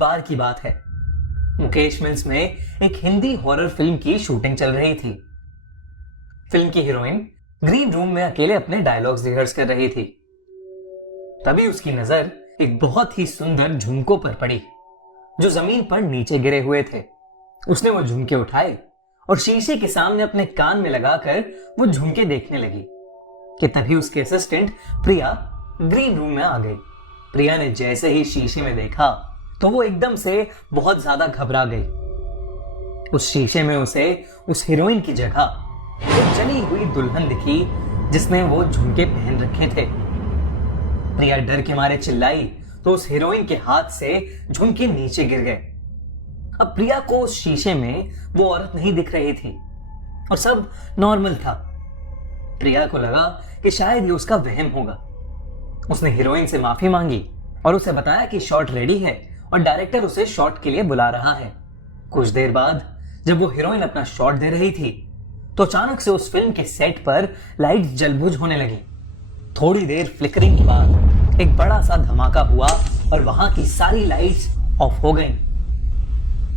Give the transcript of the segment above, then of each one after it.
बार की बात है। मुकेश मिल्स में एक हिंदी हॉरर फिल्म की शूटिंग चल रही थी। फिल्म की हीरोइन ग्रीन रूम में अकेले अपने डायलॉग्स रिहर्स कर रही थी। तभी उसकी नजर एक बहुत ही सुंदर झुमकों पर पड़ी जो जमीन पर नीचे गिरे हुए थे। उसने वो झुमके उठाए और शीशे के सामने अपने कान में लगाकर वो झुमके देखने लगी कि तभी उसके असिस्टेंट प्रिया ग्रीन रूम में आ गई। प्रिया ने जैसे ही शीशे में देखा तो वो एकदम से बहुत ज्यादा घबरा गई। उस शीशे में उसे उस हीरोइन की जगह एक जली हुई दुल्हन दिखी जिसने वो झुमके पहन रखे थे। प्रिया डर के मारे चिल्लाई तो उस हीरोइन के हाथ से झुमके नीचे गिर गए। अब प्रिया को उस शीशे में वो औरत नहीं दिख रही थी और सब नॉर्मल था। प्रिया को लगा कि शायद ये उसका वहम होगा। उसने हीरोइन से माफी मांगी और उसे बताया कि शॉट रेडी है और डायरेक्टर उसे शॉट के लिए बुला रहा है। कुछ देर बाद जब वो हीरोइन अपना शॉट दे रही थी तो अचानक से उस फिल्म के सेट पर लाइट जलबुझ होने लगी। थोड़ी देर फ्लिकरिंग के बाद एक बड़ा सा धमाका हुआ और वहां की सारी लाइट्स ऑफ हो गईं।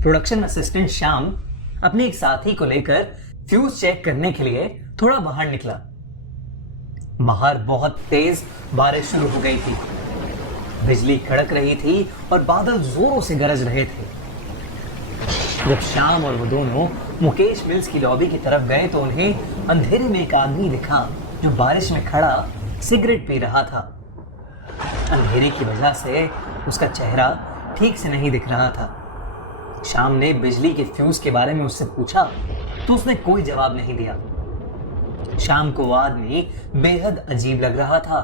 प्रोडक्शन असिस्टेंट श्याम अपने एक साथी को लेकर फ्यूज चेक करने के लिए थोड़ा बाहर निकला। बाहर बहुत तेज बारिश शुरू हो गई थी। बिजली कड़क रही थी और बादल जोरों से गरज रहे थे। जब श्याम और वो दोनों मुकेश मिल्स की लॉबी की तरफ गए तो उन्हें अंधेरे में एक आदमी दिखा जो बारिश में खड़ा सिगरेट पी रहा था। अंधेरे की वजह से उसका चेहरा ठीक से नहीं दिख रहा था। श्याम ने बिजली के फ्यूज के बारे में उससे पूछा तो उसने कोई जवाब नहीं दिया। श्याम को वो आदमी बेहद अजीब लग रहा था,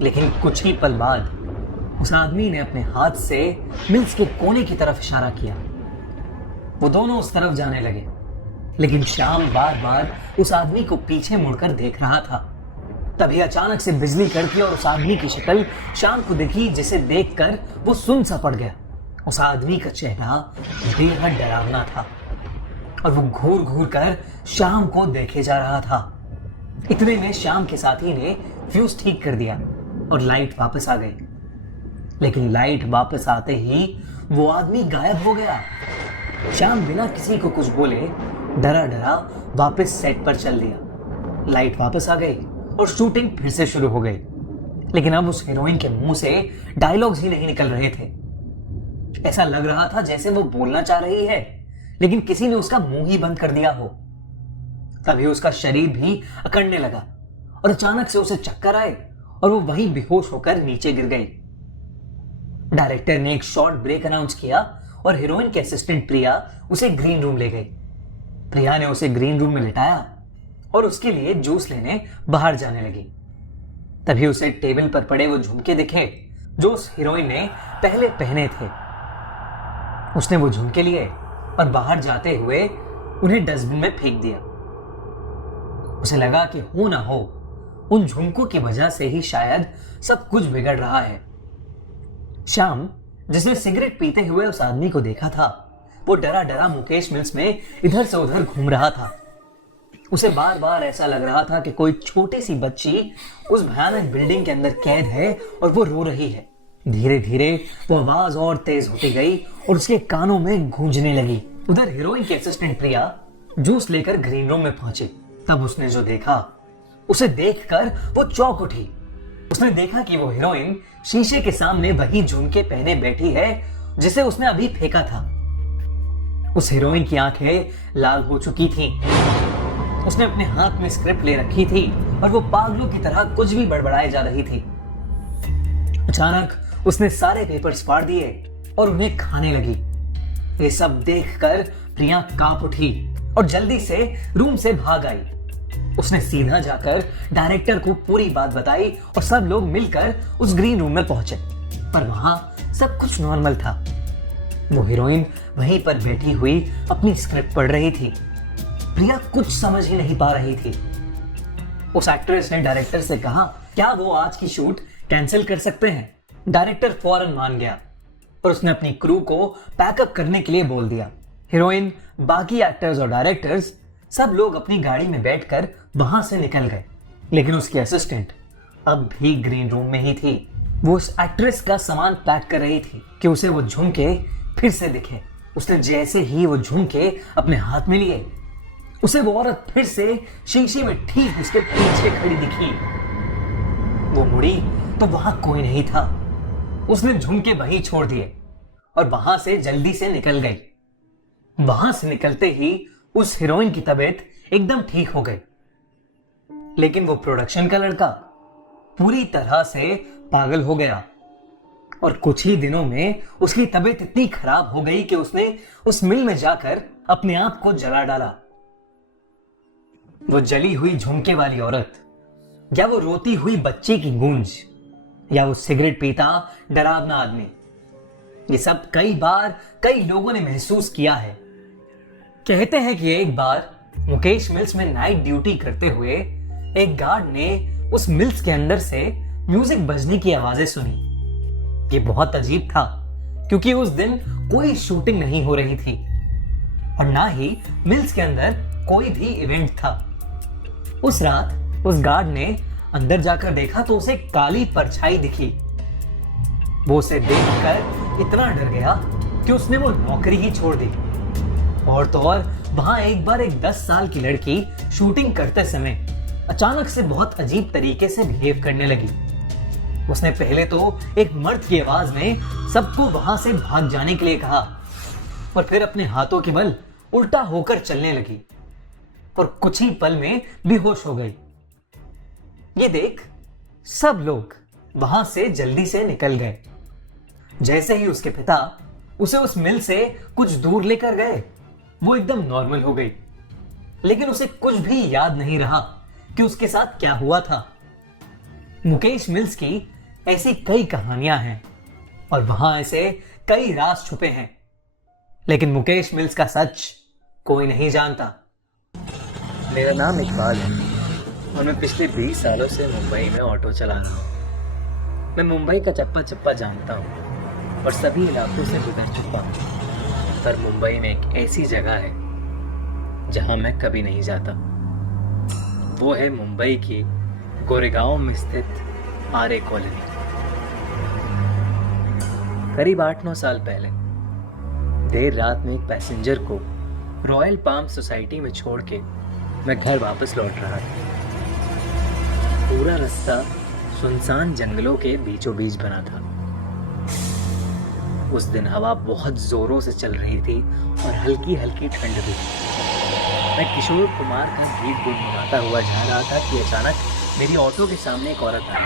लेकिन कुछ ही पल बाद उस आदमी ने अपने हाथ से मिल्स के कोने की तरफ इशारा किया। वो दोनों उस तरफ जाने लगे, लेकिन श्याम बार बार उस आदमी को पीछे मुड़कर देख रहा था। तभी अचानक से बिजली कड़की और उस आदमी की शक्ल श्याम को दिखी, जिसे देखकर वो सुन सा पड़ गया। उस आदमी का चेहरा बेहद डरावना था और वो घूर घूर कर श्याम को देखे जा रहा था। इतने में श्याम के साथी ने फ्यूज ठीक कर दिया और लाइट वापस आ गई, लेकिन लाइट वापस आते ही वो आदमी गायब हो गया। श्याम बिना किसी को कुछ बोले डरा डरा वापस सेट पर चल दिया। लाइट वापस आ गई और शूटिंग फिर से शुरू हो गई, लेकिन अब उस हीरोइन के मुंह से डायलॉग्स ही नहीं निकल रहे थे। ऐसा लग रहा था जैसे वो बोलना चाह रही है, लेकिन किसी ने उसका मुंह ही बंद कर दिया हो। तभी उसका शरीर भी अकड़ने लगा और अचानक से उसे चक्कर आए और वो वहीं बेहोश होकर नीचे गिर गई। डायरेक्टर ने एक शॉर्ट ब्रेक अनाउंस किया और हीरोइन के असिस्टेंट प्रिया उसे ग्रीन रूम ले गई। प्रिया ने उसे ग्रीन रूम में लिटाया और उसके लिए जूस लेने बाहर जाने लगी। तभी उसे टेबल पर पड़े वो झुमके दिखे जो उस हीरोइन ने पहले पहने थे। उसने वो झुमके लिए और बाहर जाते हुए उन्हें डस्टबिन में फेंक दिया। उसे लगा कि हो ना हो उन झुमकों की वजह से ही शायद सब कुछ बिगड़ रहा है। श्याम, जिसने सिगरेट पीते हुए उस आदमी को देखा था, वो डरा डरा मुकेश मिल्स में इधर से उधर घूम रहा था। उसे बार बार ऐसा लग रहा था कि कोई छोटी सी बच्ची उस भयानक बिल्डिंग के अंदर कैद है और वो रो रही है। धीरे धीरे वो आवाज और तेज होती गई और उसके कानों में गूंजने लगी। उधर हीरोइन की असिस्टेंट प्रिया जूस लेकर ग्रीन रूम में पहुंची। तब उसने जो देखा उसे देखकर वो चौंक उठी। उसने देखा कि वो हीरोइन शीशे के सामने वही झुमके पहने बैठी है जिसे उसने अभी फेंका था। उस हीरोइन की आंखें लाल हो चुकी थीं। उसने अपने हाथ में स्क्रिप्ट ले रखी थी और वो पागलों की तरह कुछ भी बड़बड़ाए जा रही थी। अचानक उसने सारे पेपर्स फाड़ दिए और उन्हें खाने लगी। ये सब देखकर प्रिया कांप उठी और जल्दी से रूम से भाग आई। उसने सीधा जाकर डायरेक्टर को पूरी बात बताई और सब लोग मिलकर उस ग्रीन रूम में पहुंचे, पर वहां सब कुछ नॉर्मल था। वो हीरोइन वहीं पर बैठी हुई अपनी स्क्रिप्ट पढ़ रही थी। प्रिया कुछ समझ ही नहीं पा रही थी। उस एक्ट्रेस ने डायरेक्टर से कहा, क्या वो आज की शूट कैंसिल कर सकते हैं? डायरेक्टर फौरन मान गया और उसने अपनी क्रू को पैकअप करने के लिए बोल दिया। हीरोइन, बाकी एक्टर्स और डायरेक्टर्स सब लोग अपनी गाड़ी में बैठकर वहां से निकल गए, लेकिन उसकी असिस्टेंट अब भी ग्रीन रूम में ही थी। वो उस एक्ट्रेस का सामान पैक कर रही थी कि उसे वो झुमके फिर से दिखे। उसने जैसे ही वो झुमके अपने हाथ में लिए, उसे वो औरत फिर से शीशे में ठीक उसके पीछे खड़ी दिखी। वो मुड़ी तो वहां कोई नहीं था। उसने झुमके वहीं छोड़ दिए और वहां से जल्दी से निकल गई। वहां से निकलते ही उस हीरोइन की तबीयत एकदम ठीक हो गई, लेकिन वो प्रोडक्शन का लड़का पूरी तरह से पागल हो गया और कुछ ही दिनों में उसकी तबीयत इतनी खराब हो गई कि उसने उस मिल में जाकर अपने आप को जला डाला। वो जली हुई झुमके वाली औरत, या वो रोती हुई बच्ची की गूंज, या वो सिगरेट पीता डरावना आदमी, ये सब कई बार कई लोगों ने महसूस किया है। कहते हैं कि एक बार मुकेश मिल्स में नाइट ड्यूटी करते हुए एक गार्ड ने उस मिल्स के अंदर से म्यूजिक बजने की आवाजें सुनी। ये बहुत अजीब था क्योंकि उस दिन कोई शूटिंग नहीं हो रही थी और ना ही मिल्स के अंदर कोई भी इवेंट था। उस रात उस गार्ड ने अंदर जाकर देखा तो उसे काली परछाई दिखी। वो उसे देखकर इतना डर गया कि उसने वो नौकरी ही छोड़ दी। और तो और वहां एक बार एक 10 साल की लड़की शूटिंग करते समय अचानक से बहुत अजीब तरीके से बिहेव करने लगी। उसने पहले तो एक मर्द की आवाज में सबको वहां से भाग जाने के लिए कहा और फिर अपने हाथों के बल उल्टा होकर चलने लगी और कुछ ही पल में बेहोश हो गई। ये देख सब लोग वहां से जल्दी से निकल गए। जैसे ही उसके पिता उसे उस मिल से कुछ दूर लेकर गए, वो एकदम नॉर्मल हो गई, लेकिन उसे कुछ भी याद नहीं रहा कि उसके साथ क्या हुआ था। मुकेश मिल्स की ऐसी कई कहानियां हैं और वहां ऐसे कई राज छुपे हैं, लेकिन मुकेश मिल्स का सच कोई नहीं जानता। मेरा नाम इकबाल है और मैं पिछले 20 सालों से मुंबई में ऑटो चला रहा हूँ। मैं मुंबई का चप्पा चप्पा जानता हूँ और सभी इलाकों से गुजर चुका हूँ, पर मुंबई में एक ऐसी जगह है जहाँ मैं कभी नहीं जाता। वो है मुंबई की गोरेगांव में स्थित आरे कॉलोनी। करीब 8-9 साल पहले देर रात में एक पैसेंजर को रॉयल पाम सोसाइटी में छोड़ के मैं घर वापस लौट रहा था। पूरा रास्ता सुनसान जंगलों के बीचों बीच बना था। उस दिन हवा बहुत जोरों से चल रही थी और हल्की हल्की ठंड भी। मैं किशोर कुमार का गीत गुनगुनाता हुआ जा रहा था कि अचानक मेरी ऑटो के सामने एक औरत आई।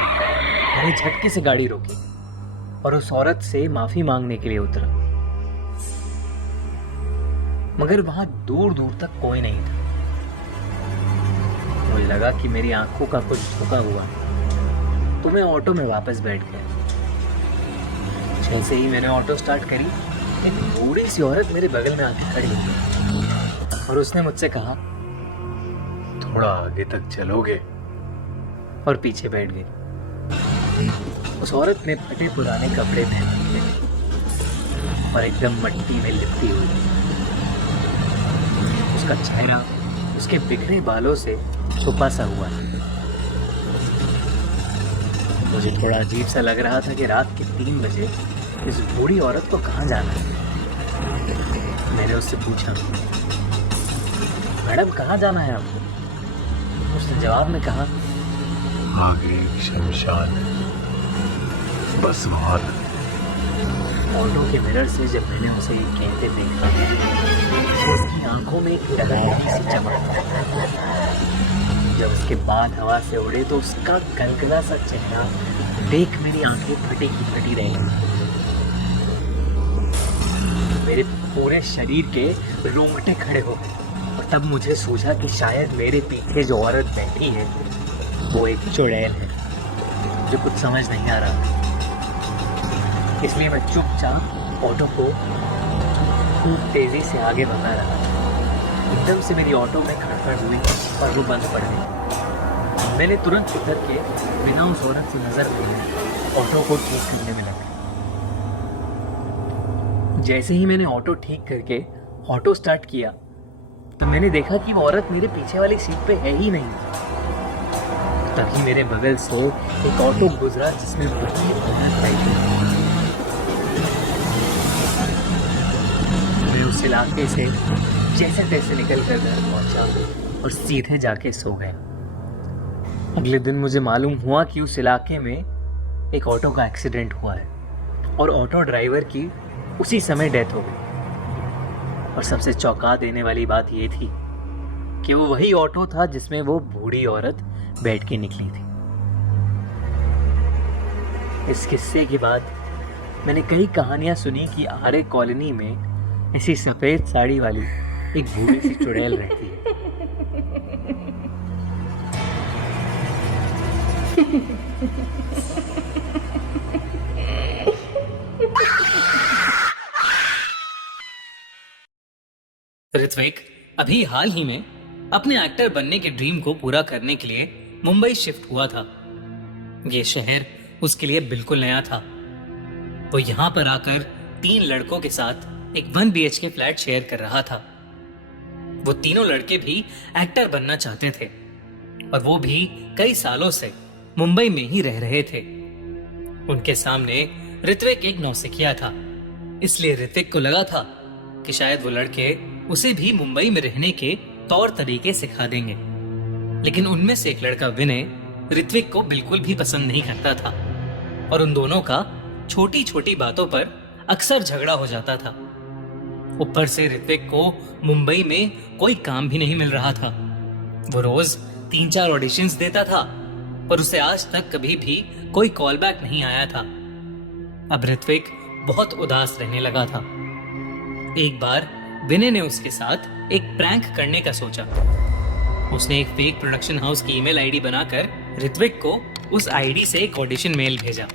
मैंने झटके से गाड़ी रोकी और उस औरत से माफी मांगने के लिए उतरा, मगर वहां दूर दूर तक कोई नहीं था। मुझे लगा कि मेरी आंखों का कुछ झुका हुआ, तो मैं ऑटो में वापस बैठ गया। जैसे ही मैंने ऑटो स्टार्ट करी, एक बूढ़ी सी औरत मेरे बगल में आके खड़ी हो गई और उसने मुझसे कहा, थोड़ा आगे तक चलोगे? और पीछे बैठ गई। उस औरत ने फटे पुराने कपड़े पहने थे और एकदम मिट्टी में लिपटी हुई। उसका चेहरा उसके बिखरे बालों से छुपा सा हुआ। मुझे थोड़ा अजीब सा लग रहा था कि रात के 3 बजे इस बूढ़ी औरत को कहाँ जाना है। मैंने उससे पूछा, मैडम कहाँ जाना है आपको? उसने जवाब में कहा, आगे एक शमशान है, बस वहां। ऑटो के मिरर से जब मैंने उसे ये कहते देखा तो उसकी आंखों में एक डरावनी सी चमक थी। जब उसके बाद हवा से उड़े तो उसका गलगला सा चेहरा देख मेरी आंखें फटी की फटी रह गई। मेरे पूरे शरीर के रोंगटे खड़े हो गए और तब मुझे सूझा कि शायद मेरे पीछे जो औरत बैठी है वो एक चुड़ैल है। जो कुछ समझ नहीं आ रहा, इसलिए मैं चुपचाप ऑटो को खूब तेजी से आगे बढ़ा रहा। एकदम से मेरी ऑटो में खड़खड़ हुई और वो बंद पड़ गई। मैंने तुरंत उतर के बिना उस औरत को नजर दिए ऑटो को ठीक करने में लगा। जैसे ही मैंने ऑटो ठीक करके ऑटो स्टार्ट किया तो मैंने देखा कि वो औरत मेरे पीछे वाली सीट पे है ही नहीं। तभी मेरे बगल से एक ऑटो गुजरा जिसमें वही औरत बैठी थी। मैं उस इलाके से जैसे तैसे निकल कर घर पहुंचा और सीधे जाके सो गया। अगले दिन मुझे मालूम हुआ कि उस इलाके में एक ऑटो का एक्सीडेंट हुआ है और ऑटो ड्राइवर की उसी समय डेथ हो गई। और सबसे चौंका देने वाली बात ये थी कि वो वही ऑटो था जिसमें वो बूढ़ी औरत बैठ के निकली थी। इस किस्से के बाद मैंने कई कहानियां सुनी कि आरे कॉलोनी में ऐसी सफेद साड़ी वाली एक बूढ़ी सी चुड़ैल रहती है। ऋत्विक अभी हाल ही में अपने एक्टर बनने के ड्रीम को पूरा करने के लिए मुंबई शिफ्ट हुआ था। ये शहर उसके लिए बिल्कुल नया था। वो यहाँ पर आकर 3 लड़कों के साथ एक 1 BHK फ्लैट शेयर कर रहा था। वो तीनों लड़के भी एक्टर बनना चाहते थे और वो भी कई सालों से मुंबई में ही रह रहे थे। उनके सामने ऋत्विक एक नौसिखिया था, इसलिए ऋत्विक को लगा था कि शायद वो लड़के उसे भी मुंबई में रहने के तौर तरीके सिखा देंगे। लेकिन उनमें से एक लड़का विनय ऋत्विक को बिल्कुल भी पसंद नहीं करता था और उन दोनों का छोटी छोटी बातों पर अक्सर झगड़ा हो जाता था। ऊपर से ऋत्विक को मुंबई में कोई काम भी नहीं मिल रहा था। वो रोज 3-4 ऑडिशंस देता था पर उसे आज तक कभी भी कोई कॉल बैक नहीं आया था। अब ऋत्विक बहुत उदास रहने लगा था। एक बार विनय ने उसके साथ एक प्रैंक करने का सोचा। उसने एक फेक प्रोडक्शन हाउस की ईमेल आईडी बनाकर ऋत्विक को उस आईडी से एक ऑडिशन मेल भेजा।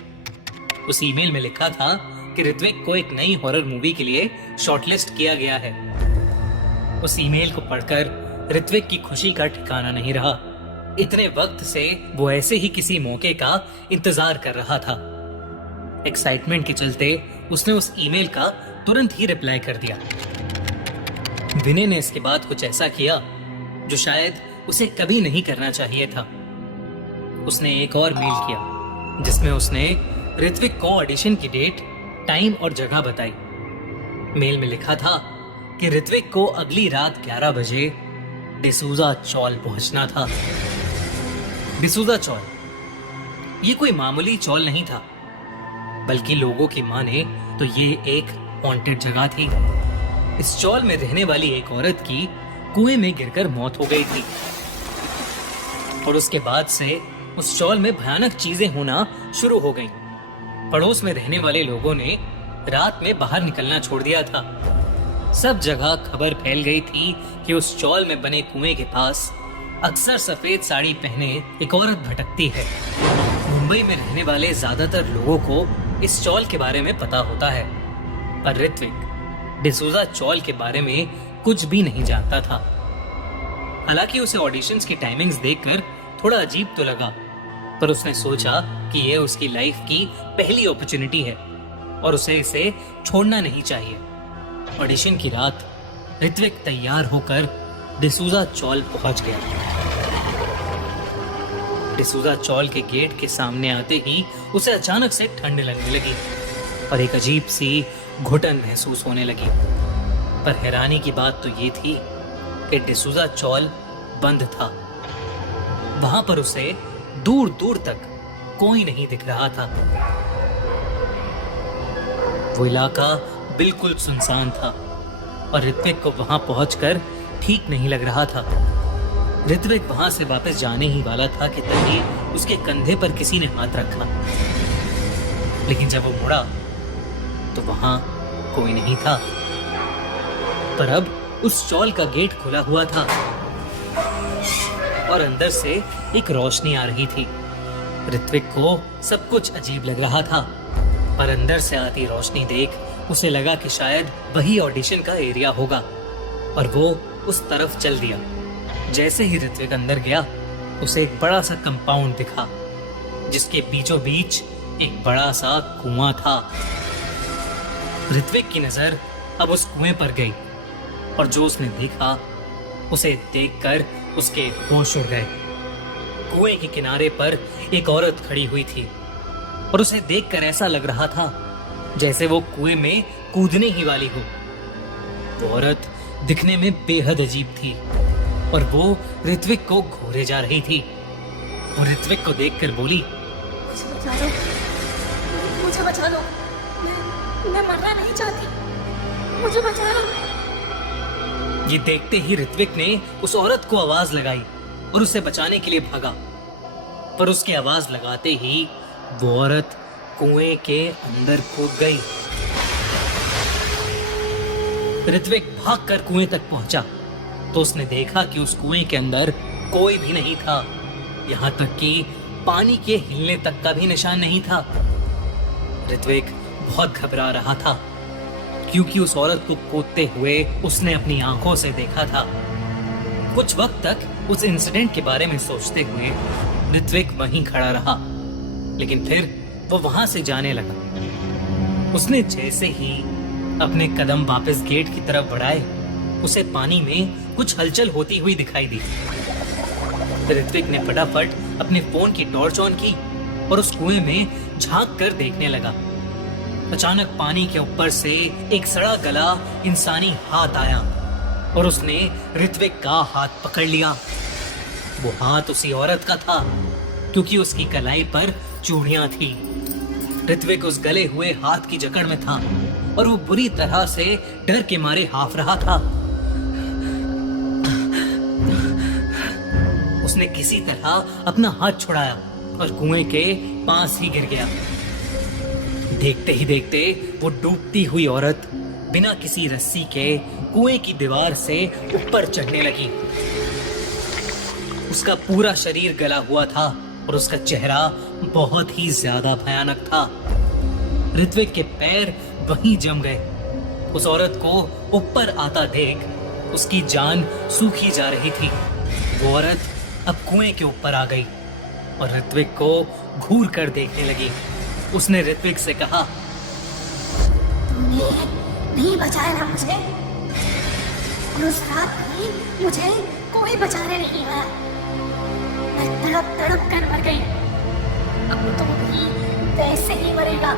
उस ईमेल में लिखा था कि ऋत्विक को एक नई हॉरर मूवी के लिए शॉर्टलिस्ट किया गया है। उस ईमेल को पढ़कर ऋत्विक की खुशी का ठिकाना नहीं रहा। इतने वक्त से वो ऐसे ही किसी मौके का इंतजार कर रहा था। एक्साइटमेंट के चलते उसने उस ईमेल का तुरंत ही रिप्लाई कर दिया। विनय ने इसके बाद कुछ ऐसा किया जो शायद उसे कभी नहीं करना चाहिए था। उसने एक और मेल किया जिसमें उसने ऋत्विक को ऑडिशन की डेट, टाइम और जगह बताई। मेल में लिखा था कि ऋत्विक को अगली रात 11 बजे डिसूजा चौल पहुंचना था। डिसूजा चौल ये कोई मामूली चौल नहीं था, बल्कि लोगों की माने तो ये एक हॉन्टेड जगह थी। इस चौल में रहने वाली एक औरत की कुएं में गिरकर मौत हो गई थी और उसके बाद से उस चौल में भयानक चीजें होना शुरू हो गईं। पड़ोस में रहने वाले लोगों ने रात में बाहर निकलना छोड़ दिया था। सब जगह खबर फैल गई थी कि उस चौल में बने कुएं के पास अक्सर सफेद साड़ी पहने एक औरत भटकती है। मुंबई में रहने वाले ज्यादातर लोगों को इस चौल के बारे में पता होता है, पर ऋत्विक डिसूजा चौल के बारे में कुछ भी नहीं जानता था। हालांकि उसे ऑडिशंस की टाइमिंग्स देखकर थोड़ा अजीब तो लगा, पर उसने सोचा कि यह उसकी लाइफ की पहली अपॉर्चुनिटी है और उसे इसे छोड़ना नहीं चाहिए। ऑडिशन की रात ऋत्विक तैयार होकर डिसूजा चौल पहुंच गया। डिसूजा चौल के गेट के सामने आते ही उसे अचानक से ठंड लगने लगी और एक अजीब सी घुटन महसूस होने लगी। पर हैरानी की बात तो ये थी कि डिसूजा चौल बंद था। वहां पर उसे दूर दूर तक कोई नहीं दिख रहा था। वो इलाका बिल्कुल सुनसान था और ऋत्विक को वहां पहुंचकर ठीक नहीं लग रहा था। ऋत्विक वहां से वापस जाने ही वाला था कि तभी उसके कंधे पर किसी ने हाथ रखा। लेकिन जब वो मुड़ा तो वहां कोई नहीं था। पर अब उस चौल का गेट खुला हुआ था और अंदर से एक रोशनी आ रही थी। ऋत्विक को सब कुछ अजीब लग रहा था, पर अंदर से आती रोशनी देख उसे लगा कि शायद वही ऑडिशन का एरिया होगा और वो उस तरफ चल दिया। जैसे ही ऋत्विक अंदर गया उसे एक बड़ा सा कंपाउंड दिखा जिसके बीचों बीच एक बड़ा सा कुआं था। ऋत्विक की नजर अब उस कुएं पर गई और जो उसने देखा उसे देखकर उसके होश उड़ गए। कुएं के किनारे पर एक औरत खड़ी हुई थी और उसे देखकर ऐसा लग रहा था जैसे वो कुएं में कूदने ही वाली हो। वो औरत दिखने में बेहद अजीब थी और वो ऋत्विक को घूरे जा रही थी। वो ऋत्विक को देखकर बोली, मुझे बचा लो, मुझे बचा लो, मैं मरना नहीं चाहती, मुझे बचा लो। ये देखते ही ऋत्विक ने उस औरत को आवाज लगाई और उसे बचाने के लिए भागा, पर उसकी आवाज लगाते ही वो औरत कुएं के अंदर कूद गई। ऋत्विक भागकर कुएं तक पहुंचा तो उसने देखा कि उस कुएं के अंदर कोई भी नहीं था, यहां तक कि पानी के हिलने तक का भी निशान नहीं था। ऋत्विक बहुत घबरा रहा था क्योंकि उस औरत को कूदते हुए उसने अपनी आंखों से देखा था। कुछ वक्त तक उस इंसिडेंट के बारे में सोचते हुए ऋत्विक वहीं खड़ा रहा, लेकिन फिर वो वहां से जाने लगा। उसने जैसे ही अपने कदम वापस गेट की तरफ बढ़ाए, उसे पानी में कुछ हलचल होती हुई दिखाई दी। ऋत्विक ने फटाफट अपने फोन की टॉर्च ऑन की और उस कुएं में झांक कर देखने लगा। अचानक पानी के ऊपर से एक सड़ा गला इंसानी हाथ आया और उसने ऋत्विक का हाथ पकड़ लिया। वो हाथ उसी औरत का था क्योंकि उसकी कलाई पर चूड़ियां थी। ऋत्विक उस गले हुए हाथ की जकड़ में था और वो बुरी तरह से डर के मारे हाफ रहा था। उसने किसी तरह अपना हाथ छुड़ाया और कुएं के पास ही गिर गया। देखते ही देखते वो डूबती हुई औरत बिना किसी रस्सी के कुएं की दीवार से ऊपर चढ़ने लगी। उसका पूरा शरीर गला हुआ था और उसका चेहरा बहुत ही ज्यादा भयानक था। ऋत्विक के पैर वहीं जम गए। उस औरत को ऊपर आता देख उसकी जान सूखी जा रही थी। वो औरत अब कुएं के ऊपर आ गई और ऋत्विक को घूर कर देखने लगी। उसने ऋत्विक से कहा, तुमने नहीं बचाया ना मुझे, और उस रात भी मुझे कोई बचाने नहीं आया। मैं तड़प तड़प कर मर गई, अब तुम भी वैसे ही मरेगा।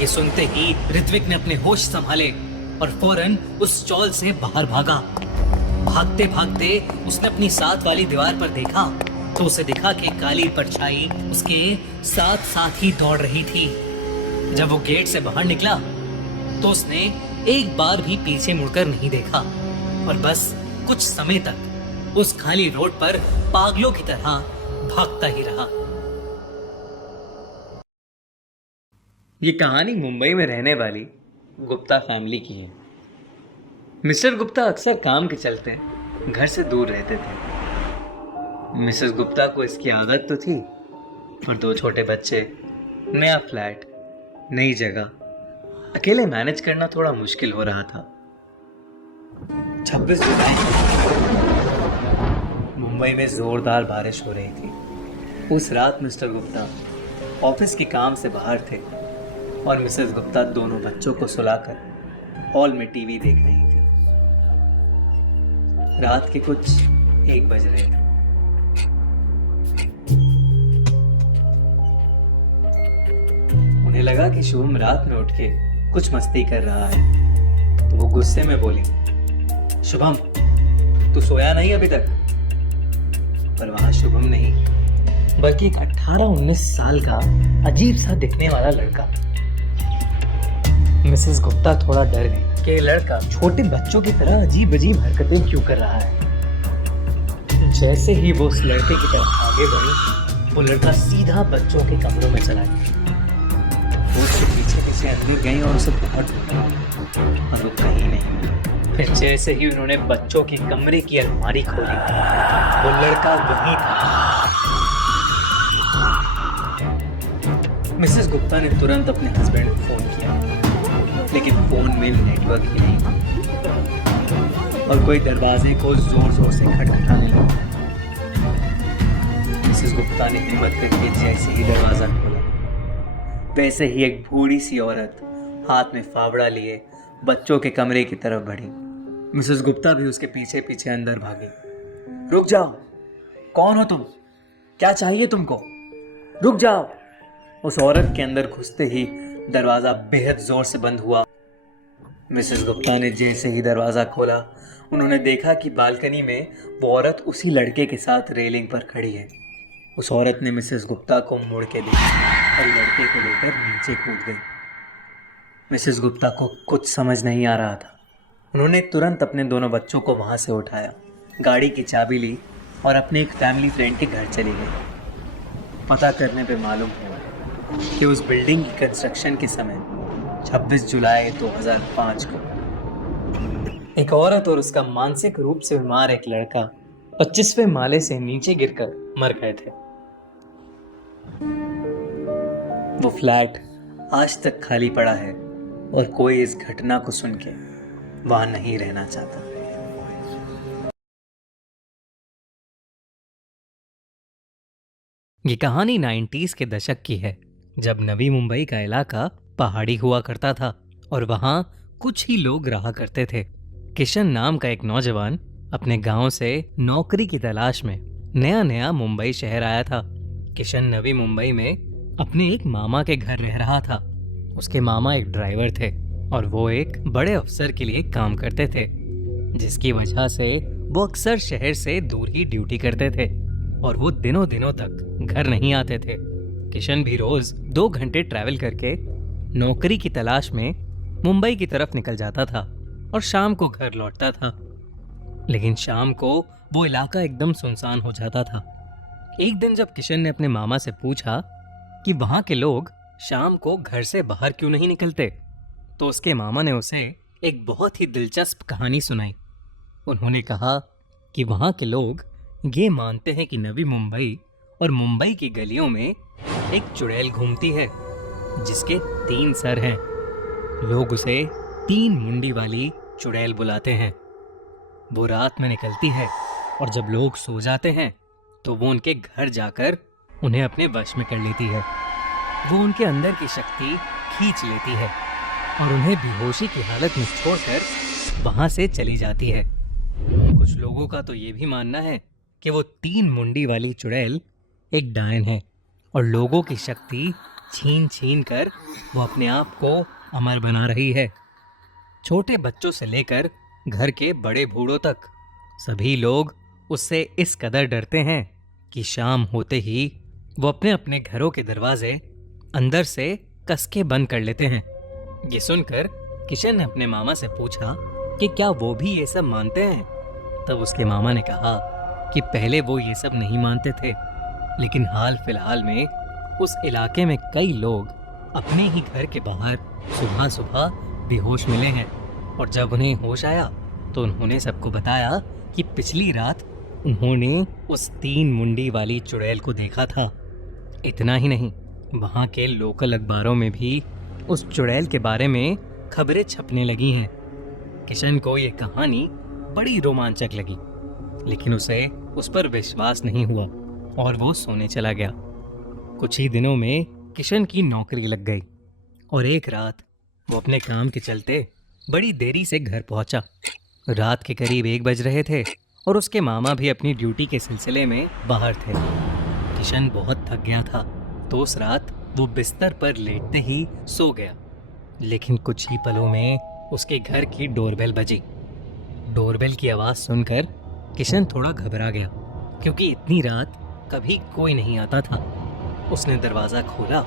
ये सुनते ही ऋत्विक ने अपने होश संभाले और फौरन उस चौल से बाहर भागा। भागते भागते उसने अपनी साथ वाली दीवार पर देखा तो उसे दिखा कि काली परछाई उसके साथ साथ ही दौड़ रही थी। जब वो गेट से बाहर निकला तो उसने एक बार भी पीछे मुड़कर नहीं देखा और बस कुछ समय तक उस खाली रोड पर पागलों की तरह भागता ही रहा। ये कहानी मुंबई में रहने वाली गुप्ता फैमिली की है। मिस्टर गुप्ता अक्सर काम के चलते घर से दूर रहते थे। मिसेस गुप्ता को इसकी आदत तो थी और 2 छोटे बच्चे, नया फ्लैट, नई जगह, अकेले मैनेज करना थोड़ा मुश्किल हो रहा था। 26 जुलाई मुंबई में जोरदार बारिश हो रही थी। उस रात मिस्टर गुप्ता ऑफिस के काम से बाहर थे और मिसेस गुप्ता दोनों बच्चों को सुलाकर हॉल में टीवी देख रही थी। रात के कुछ 1 बज रहे थे। उन्हें लगा कि शुभम रात में उठ के कुछ मस्ती कर रहा है, तो वो गुस्से में बोली, शुभम तू सोया नहीं अभी तक? पर वहां शुभम नहीं बल्कि एक 18-19 साल का अजीब सा दिखने वाला लड़का। मिसेस गुप्ता थोड़ा डर गई कि ये लड़का छोटे बच्चों की तरह अजीब अजीब हरकतें क्यों कर रहा है। जैसे ही वो उस लड़के की तरफ आगे बढ़ी, वो लड़का सीधा बच्चों के कमरों में चला गया। वो उसके पीछे पीछे अंदर गई और उसे बहुत ढूंढा और वो कहीं नहीं। फिर जैसे ही उन्होंने बच्चों के कमरे की अलमारी खोली, वो लड़का वहीं था। मिसेस गुप्ता ने तुरंत अपने हस्बैंड को फोन किया, लेकिन फोन में नेटवर्क ही नहीं था और कोई दरवाजे को जोर जोर से खटखटाने लगा। मिसेस गुप्ता ने हिम्मत करके जैसे ही दरवाजा खोला, वैसे ही एक बूढ़ी सी औरत हाथ में फावड़ा लिए बच्चों के कमरे की तरफ बढ़ी। मिसेस गुप्ता भी उसके पीछे पीछे अंदर भागी। रुक जाओ, कौन हो तुम? क्या चाहिए तुमको? रुक जाओ। उस औरत के अंदर घुसते ही दरवाजा बेहद जोर से बंद हुआ। मिसेस गुप्ता ने जैसे ही दरवाजा खोला, उन्होंने देखा कि बालकनी में वो औरत उसी लड़के के साथ रेलिंग पर खड़ी है। उस औरत ने मिसेस गुप्ता को मुड़ के देखा और लड़के को लेकर नीचे कूद गई। मिसेस गुप्ता को कुछ समझ नहीं आ रहा था। उन्होंने तुरंत अपने दोनों बच्चों को वहां से उठाया, गाड़ी की चाबी ली और अपने एक फैमिली फ्रेंड के घर चली गई। पता करने पे मालूम हुआ कि उस बिल्डिंग की कंस्ट्रक्शन के समय 26 जुलाई 2005 को एक औरत और उसका मानसिक रूप से बीमार एक लड़का 25वें माले से नीचे गिरकर मर गए थे। वो फ्लैट आज तक खाली पड़ा है और कोई इस घटना को सुन के वहां नहीं रहना चाहता। ये कहानी 90s के दशक की है, जब नवी मुंबई का इलाका पहाड़ी हुआ करता था और वहां कुछ ही लोग रहा करते थे। किशन नाम का एक नौजवान अपने गांव से नौकरी की तलाश में नया नया मुंबई शहर आया था। किशन नवी मुंबई में अपने एक मामा के घर रह रहा था। उसके मामा एक ड्राइवर थे और वो एक बड़े अफसर के लिए काम करते थे, जिसकी वजह से वो अक्सर शहर से दूर ही ड्यूटी करते थे और वो दिनों दिनों तक घर नहीं आते थे। किशन भी रोज 2 घंटे ट्रैवल करके नौकरी की तलाश में मुंबई की तरफ निकल जाता था और शाम को घर लौटता था। लेकिन शाम को वो इलाका एकदम सुनसान हो जाता था। एक दिन जब किशन ने अपने मामा से पूछा कि वहां के लोग शाम को घर से बाहर क्यों नहीं निकलते, तो उसके मामा ने उसे एक बहुत ही दिलचस्प कहानी सुनाई। उन्होंने कहा कि वहां के लोग ये मानते हैं कि नवी मुंबई और मुंबई की गलियों में एक चुड़ैल घूमती है जिसके 3 सर हैं। लोग उसे 3 मुंडी वाली चुड़ैल बुलाते हैं। वो रात में निकलती है और जब लोग सो जाते हैं तो वो उनके घर जाकर उन्हें अपने वश में कर लेती है। वो उनके अंदर की शक्ति खींच लेती है और उन्हें बेहोशी की हालत में छोड़कर वहां से चली जाती है। कुछ लोगों का तो ये भी मानना है कि वो 3 मुंडी वाली चुड़ैल एक डायन है और लोगों की शक्ति छीन छीन कर वो अपने आप को अमर बना रही है। छोटे बच्चों से लेकर घर के बड़े बूढ़ों तक सभी लोग उससे इस कदर डरते हैं कि शाम होते ही वो अपने अपने घरों के दरवाजे अंदर से कस के बंद कर लेते हैं। ये सुनकर किशन ने अपने मामा से पूछा कि क्या वो भी ये सब मानते हैं। तब उसके मामा ने कहा कि पहले वो ये सब नहीं मानते थे, लेकिन हाल फिलहाल में उस इलाके में कई लोग अपने ही घर के बाहर सुबह सुबह बेहोश मिले हैं और जब उन्हें होश आया तो उन्होंने सबको बताया कि पिछली रात उन्होंने उस 3 मुंडी वाली चुड़ैल को देखा था। इतना ही नहीं, वहाँ के लोकल अखबारों में भी उस चुड़ैल के बारे में खबरें छपने लगी हैं। किशन को ये कहानी बड़ी रोमांचक लगी, लेकिन उसे उस पर विश्वास नहीं हुआ और वो सोने चला गया। कुछ ही दिनों में किशन की नौकरी लग गई और एक रात वो अपने काम के चलते बड़ी देरी से घर पहुंचा। रात के करीब 1 बज रहे थे और उसके मामा भी अपनी ड्यूटी के सिलसिले में बाहर थे। किशन बहुत थक गया था तो उस रात वो बिस्तर पर लेटते ही सो गया। लेकिन कुछ ही पलों में उसके घर की डोरबेल बजी। डोरबेल की आवाज़ सुनकर किशन थोड़ा घबरा गया, क्योंकि इतनी रात कभी कोई नहीं आता था। उसने दरवाज़ा खोला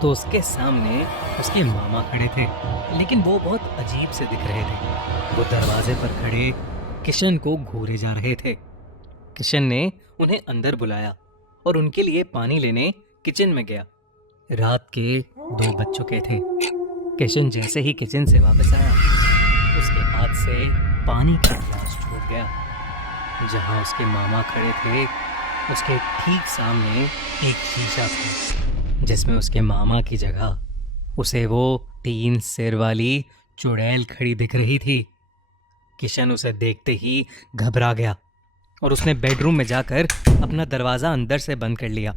तो उसके सामने उसके मामा खड़े थे, लेकिन वो बहुत अजीब से दिख रहे थे। वो दरवाजे पर खड़े किशन को घूरे जा रहे थे। किशन ने उन्हें अंदर बुलाया और उनके लिए पानी लेने किचन में गया। रात के 2 बज चुके थे। किशन जैसे ही किचन से वापस आया, उसके हाथ से पानी का गिलास छूट गया। जहां उसके मामा खड़े थे, उसके ठीक सामने एक शीशा था, जिसमें उसके मामा की जगह उसे वो 3 सिर वाली चुड़ैल खड़ी दिख रही थी। किशन उसे देखते ही घबरा गया और उसने बेडरूम में जाकर अपना दरवाज़ा अंदर से बंद कर लिया।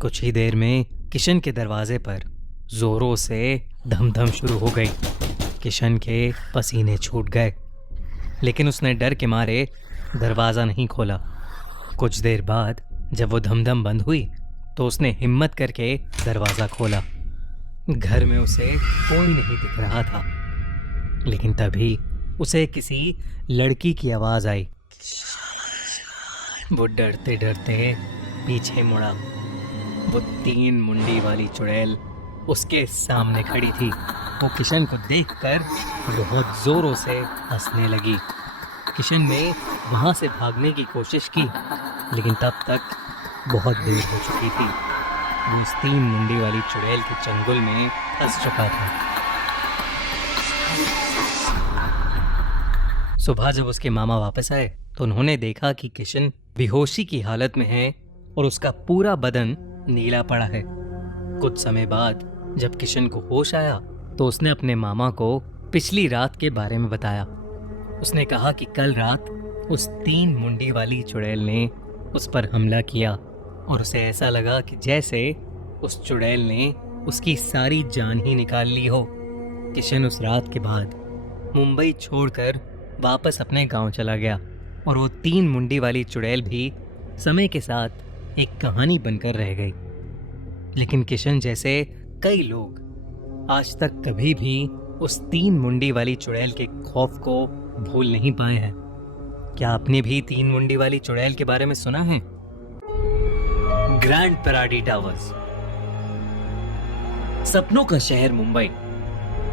कुछ ही देर में किशन के दरवाजे पर जोरों से धमधम शुरू हो गई। किशन के पसीने छूट गए, लेकिन उसने डर के मारे दरवाज़ा नहीं खोला। कुछ देर बाद जब वो धमधम बंद हुई तो उसने हिम्मत करके दरवाजा खोला। घर में उसे कोई नहीं दिख रहा था, लेकिन तभी उसे किसी लड़की की आवाज आई। वो डरते डरते पीछे मुड़ा। वो 3 मुंडी वाली चुड़ैल उसके सामने खड़ी थी। वो किशन को देखकर बहुत जोरों से हंसने लगी। किशन ने वहां से भागने की कोशिश की, लेकिन तब तक बहुत देर हो चुकी थी। वो उस 3 मुंडी वाली चुड़ैल के चंगुल में फंस चुका था। सुबह जब उसके मामा वापस आए तो उन्होंने देखा कि किशन बेहोशी की हालत में है और उसका पूरा बदन नीला पड़ा है। कुछ समय बाद जब किशन को होश आया तो उसने अपने मामा को पिछली रात के बारे में बताया। उसने कहा कि कल रात उस 3 मुंडी वाली चुड़ैल ने उस पर हमला किया और उसे ऐसा लगा कि जैसे उस चुड़ैल ने उसकी सारी जान ही निकाल ली हो। किशन उस रात के बाद मुंबई छोड़कर वापस अपने गांव चला गया और वो 3 मुंडी वाली चुड़ैल भी समय के साथ एक कहानी बनकर रह गई। लेकिन किशन जैसे कई लोग आज तक कभी भी उस 3 मुंडी वाली चुड़ैल के खौफ को भूल नहीं पाए हैं। क्या आपने भी 3 मुंडी वाली चुड़ैल के बारे में सुना है? ग्रैंड पैराडी टावर्स, सपनों का शहर मुंबई,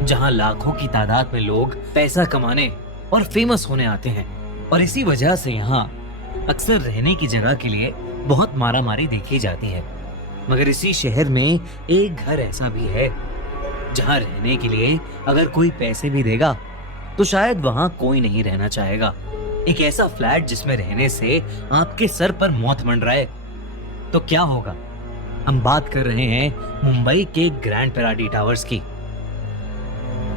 जहां लाखों की तादाद में लोग पैसा कमाने और फेमस होने आते हैं और इसी वजह से यहाँ अक्सर रहने की जगह के लिए बहुत मारामारी देखी जाती है। मगर इसी शहर में एक घर ऐसा भी है जहाँ रहने के लिए अगर कोई पैसे भी देगा तो शायद वहाँ कोई नहीं रहना चाहेगा। एक ऐसा फ्लैट जिसमें रहने से आपके सर पर मौत मंडराए तो क्या होगा? हम बात कर रहे हैं मुंबई के ग्रैंड पैराडी टावर्स की,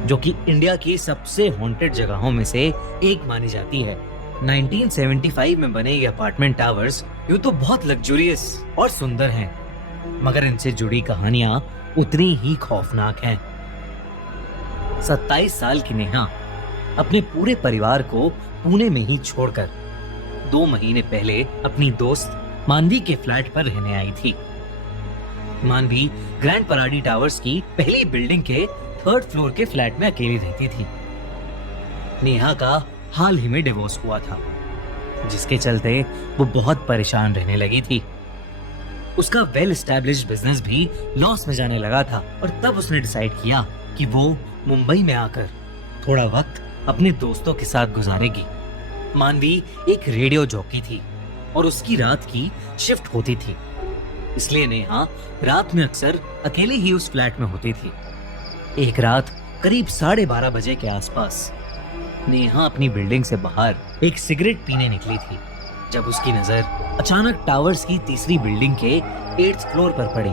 जो कि इंडिया की सबसे हॉन्टेड जगहों में से एक मानी जाती है। 1975 में बने ये अपार्टमेंट टावर्स यूं तो बहुत लग्जूरियस और सुंदर हैं, मगर इनसे जुड़ी कहानियां उतनी ही खौफनाक हैं। 27 साल की नेहा अपने पूरे परिवार को पुणे में ही छोड़कर 2 महीने पहले अपनी दोस्त मानवी के फ्लैट पर रहने आई थी। मानवी ग्रैंड पैराडी टावर्स की पहली बिल्डिंग के 3rd फ्लोर के फ्लैट में अकेली रहती थी। नेहा का हाल ही में डिवोर्स हुआ था, जिसके चलते वो बहुत परेशान रहने लगी थी। उसका वेल एस्टैब्लिश्ड बिजनेस भी लॉस में जाने लगा था और तब उसने डिसाइड किया कि वो मुंबई में आकर थोड़ा वक्त अपने दोस्तों के साथ गुजारेगी। मानवी एक रेडियो जॉकी थी और उसकी रात की शिफ्ट होती थी, इसलिए नेहा रात में अक्सर अकेले ही उस फ्लैट में होती थी। एक रात करीब 12:30 बजे के आसपास नेहा अपनी बिल्डिंग से बाहर एक सिगरेट पीने निकली थी, जब उसकी नजर अचानक टावर्स की 3री बिल्डिंग के 8th फ्लोर पर पड़ी।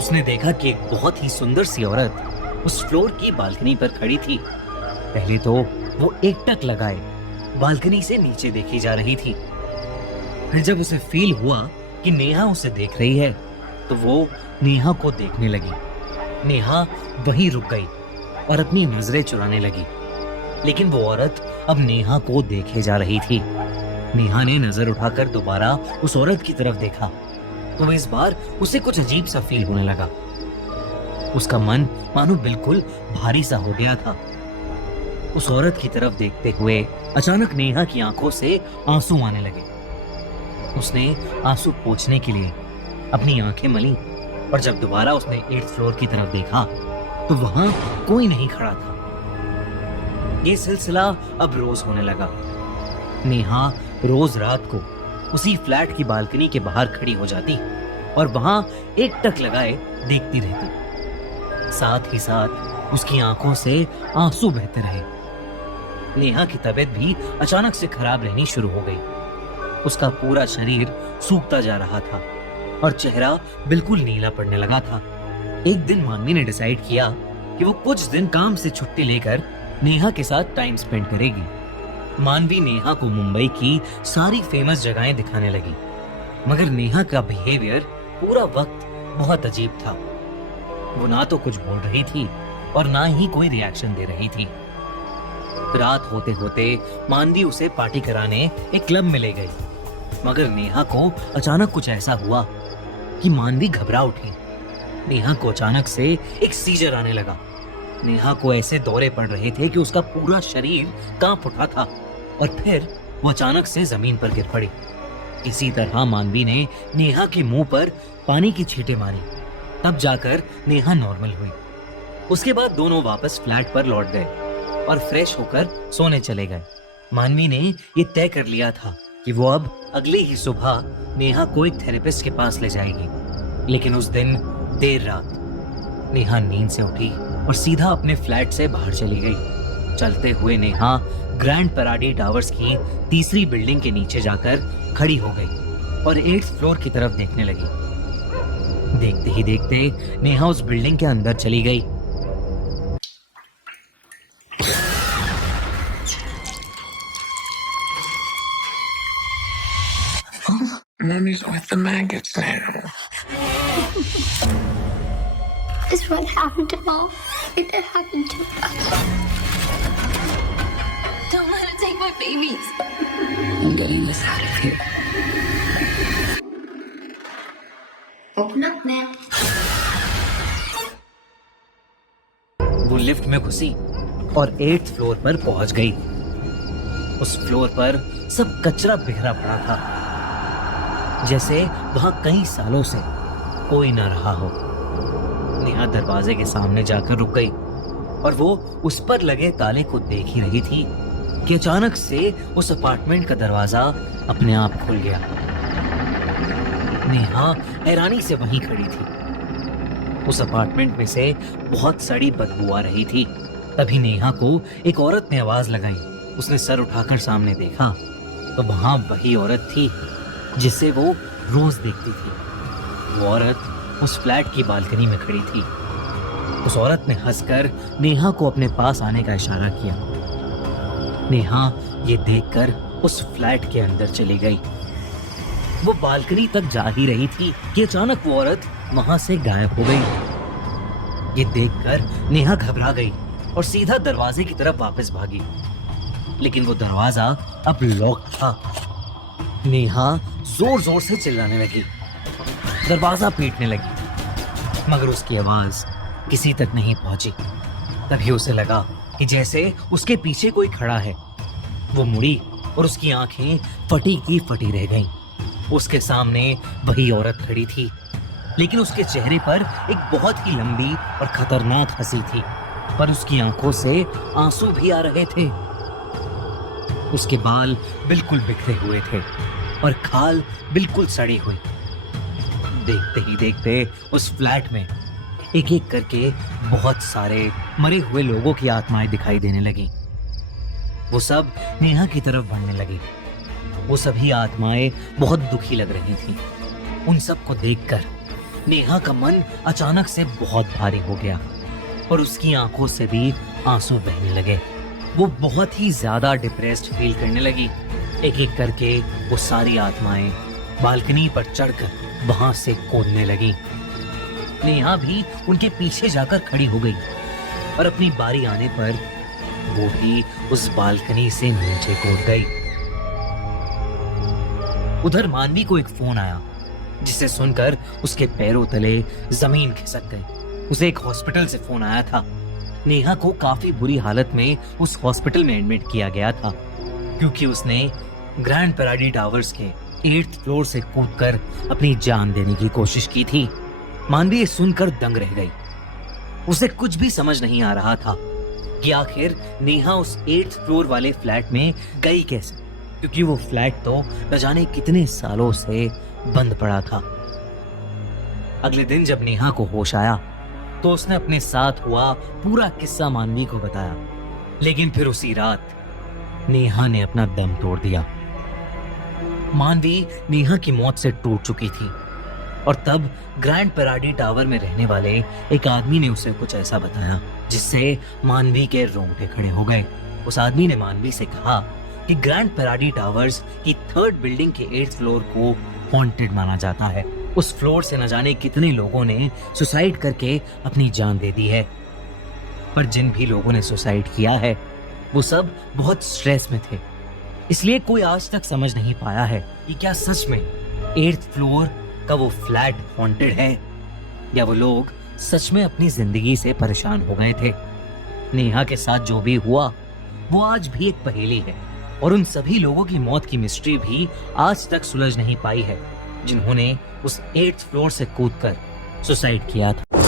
उसने देखा कि एक बहुत ही सुंदर सी औरत उस फ्लोर की बालकनी पर खड़ी थी। पहले तो वो एकटक लगाए बालकनी से नीचे देखी जा रही थी, फिर जब उसे फील हुआ कि नेहा उसे देख रही है तो वो नेहा को देखने लगी। नेहा वहीं रुक गई और अपनी नजरें चुराने लगी, लेकिन वो औरत अब नेहा को देखे जा रही थी। नेहा ने नजर उठाकर दोबारा उस औरत की तरफ देखा तो इस बार उसे कुछ अजीब सा फील होने लगा। उसका मन मानो बिल्कुल भारी सा हो गया था। उस औरत की तरफ देखते हुए अचानक नेहा की आंखों से आंसू आने लगे। उसने आंसू पोंछने के लिए अपनी आंखें मली और जब दोबारा उसने 8th फ्लोर की तरफ देखा तो वहां कोई नहीं खड़ा था। ये सिलसिला अब रोज होने लगा। नेहा रोज रात को उसी फ्लैट की बालकनी के बाहर खड़ी हो जाती और वहां एकटक लगाए देखती रहती। साथ ही साथ उसकी आंखों से आंसू बहते रहे। नेहा की तबीयत भी अचानक से खराब रहनी शुरू हो गई। उसका पूरा शरीर सूखता जा रहा था और चेहरा बिल्कुल नीला पड़ने लगा था। एक दिन मानवी ने डिसाइड किया कि वो कुछ दिन काम से छुट्टी लेकर नेहा के साथ टाइम स्पेंड करेगी। मानवी नेहा को मुंबई की सारी फेमस जगहें दिखाने लगी, मगर नेहा का बिहेवियर पूरा वक्त बहुत अजीब था। वो ना तो कुछ बोल रही थी और ना ही कोई रिएक्शन दे रही थी। रात होते होते मानवी उसे पार्टी कराने एक क्लब में ले गई। मगर नेहा को अचानक कुछ ऐसा हुआ कि मानवी घबरा उठी। नेहा को अचानक से एक सीजर आने लगा। नेहा को ऐसे दौरे पड़ रहे थे कि उसका पूरा शरीर कांप उठा था और फिर वो अचानक से जमीन पर गिर पड़ी। इसी तरह मानवी ने नेहा के मुंह पर पानी की छींटे मारी, तब जाकर नेहा नॉर्मल हुई। उसके बाद दोनों वापस फ्लैट पर लौट गए और फ्रेश होकर सोने चले गए। मानवी ने ये तय कर लिया था कि वो अब अगले ही सुबह नेहा को एक थेरेपिस्ट के पास ले जाएगी। लेकिन उस दिन देर रात नेहा नींद से उठी और सीधा अपने फ्लैट से बाहर चली गई। चलते हुए नेहा ग्रैंड पैराडी टावर्स की तीसरी बिल्डिंग के नीचे जाकर खड़ी हो गई और 8th फ्लोर की तरफ देखने लगी। देखते ही देखते नेहा उस बिल्डिंग के अंदर चली गई। Mommy's with the maggots now. Is what happened to Mom? It happened to us. Don't let her take my babies. I'm getting us out of here. Open up, ma'am. वो लिफ्ट में घुसी और 8th floor पर पहुंच गई। उस floor पर सब कचरा बिखरा पड़ा था, जैसे वहां कई सालों से कोई न रहा हो। नेहा दरवाजे के सामने जाकर रुक गई और वो उस पर लगे ताले को देख ही रही थी कि अचानक से उस अपार्टमेंट का दरवाजा अपने आप खुल गया। नेहा हैरानी से वहीं खड़ी थी। उस अपार्टमेंट में से बहुत सड़ी बदबू आ रही थी। तभी नेहा को एक औरत ने आवाज लगाई। उसने सर उठाकर सामने देखा तो वहां वही औरत थी जिसे वो रोज देखती थी। वो औरत उस फ्लैट की बालकनी में खड़ी थी। उस औरत ने हंसकर नेहा को अपने पास आने का इशारा किया। नेहा ये देखकर उस फ्लैट के अंदर चली गई। वो बालकनी तक जा ही रही थी कि अचानक वो औरत वहां से गायब हो गई। ये देखकर नेहा घबरा गई और सीधा दरवाजे की तरफ वापस भागी, लेकिन वो दरवाजा अब लॉक था। नेहा जोर जोर से चिल्लाने लगी, दरवाजा पीटने लगी, मगर उसकी आवाज किसी तक नहीं पहुंची। तभी उसे लगा कि जैसे उसके पीछे कोई खड़ा है। वो मुड़ी और उसकी आंखें फटी की फटी रह गईं। उसके सामने वही औरत खड़ी थी, लेकिन उसके चेहरे पर एक बहुत ही लंबी और खतरनाक हंसी थी, पर उसकी आंखों से आंसू भी आ रहे थे। उसके बाल बिल्कुल बिखरे हुए थे और खाल बिल्कुल सड़ी हुई। देखते ही देखते उस फ्लैट में एक एक करके बहुत सारे मरे हुए लोगों की आत्माएं दिखाई देने लगी। वो सब नेहा की तरफ बढ़ने लगी। वो सभी आत्माएं बहुत दुखी लग रही थी। उन सब को देखकर नेहा का मन अचानक से बहुत भारी हो गया और उसकी आंखों से भी आंसू बहने लगे। वो बहुत ही ज्यादा डिप्रेस्ड फील करने लगी। एक एक करके वो सारी आत्माएं बालकनी पर चढ़कर वहां से कूदने लगी। नेहा भी उनके पीछे जाकर खड़ी हो गई और अपनी बारी आने पर वो भी उस बालकनी से नीचे कूद गई। उधर मानवी को एक फोन आया, जिसे सुनकर उसके पैरों तले जमीन खिसक गई। उसे एक हॉस्पिटल से फोन आया था। नेहा को काफी बुरी हालत में उस हॉस्पिटल में एडमिट किया गया था, क्योंकि उसने ग्रैंड पैराडी टावर्स के 8th फ्लोर से कूदकर अपनी जान देने की कोशिश की थी। मानवी ये सुनकर दंग रह गई। उसे कुछ भी समझ नहीं आ रहा था कि आखिर नेहा उस 8th फ्लोर वाले फ्लैट में गई कैसे, क्योंकि वो फ्लैट तो न जाने कितने सालों से बंद पड़ा था। अगले दिन जब नेहा को होश आया तो उसने अपने साथ हुआ पूरा किस्सा मानवी को बताया, लेकिन फिर उसी रात नेहा ने अपना दम तोड़ दिया। मानवी नेहा की मौत से टूट चुकी थी और तब ग्रैंड पैराडी टावर में रहने वाले एक आदमी ने उसे कुछ ऐसा बताया जिससे मानवी के रोंगटे खड़े हो गए। उस आदमी ने मानवी से कहा कि ग्रैंड पैराडी टावर्स की 3rd बिल्डिंग के 8th फ्लोर को हॉन्टेड माना जाता है। उस फ्लोर से न जाने कितने लोगों ने सुसाइड करके अपनी जान दे दी है, पर जिन भी लोगों ने सुसाइड किया है वो सब बहुत स्ट्रेस में थे। इसलिए कोई आज तक समझ नहीं पाया है कि क्या सच में 8th फ्लोर का वो फ्लैट हॉन्टेड है, या वो लोग सच में अपनी जिंदगी से परेशान हो गए थे। नेहा के साथ जो भी हुआ वो आज भी एक पहेली है, और उन सभी लोगों की मौत की मिस्ट्री भी आज तक सुलझ नहीं पाई है जिन्होंने उस 8th फ्लोर से कूदकर सुसाइड किया था।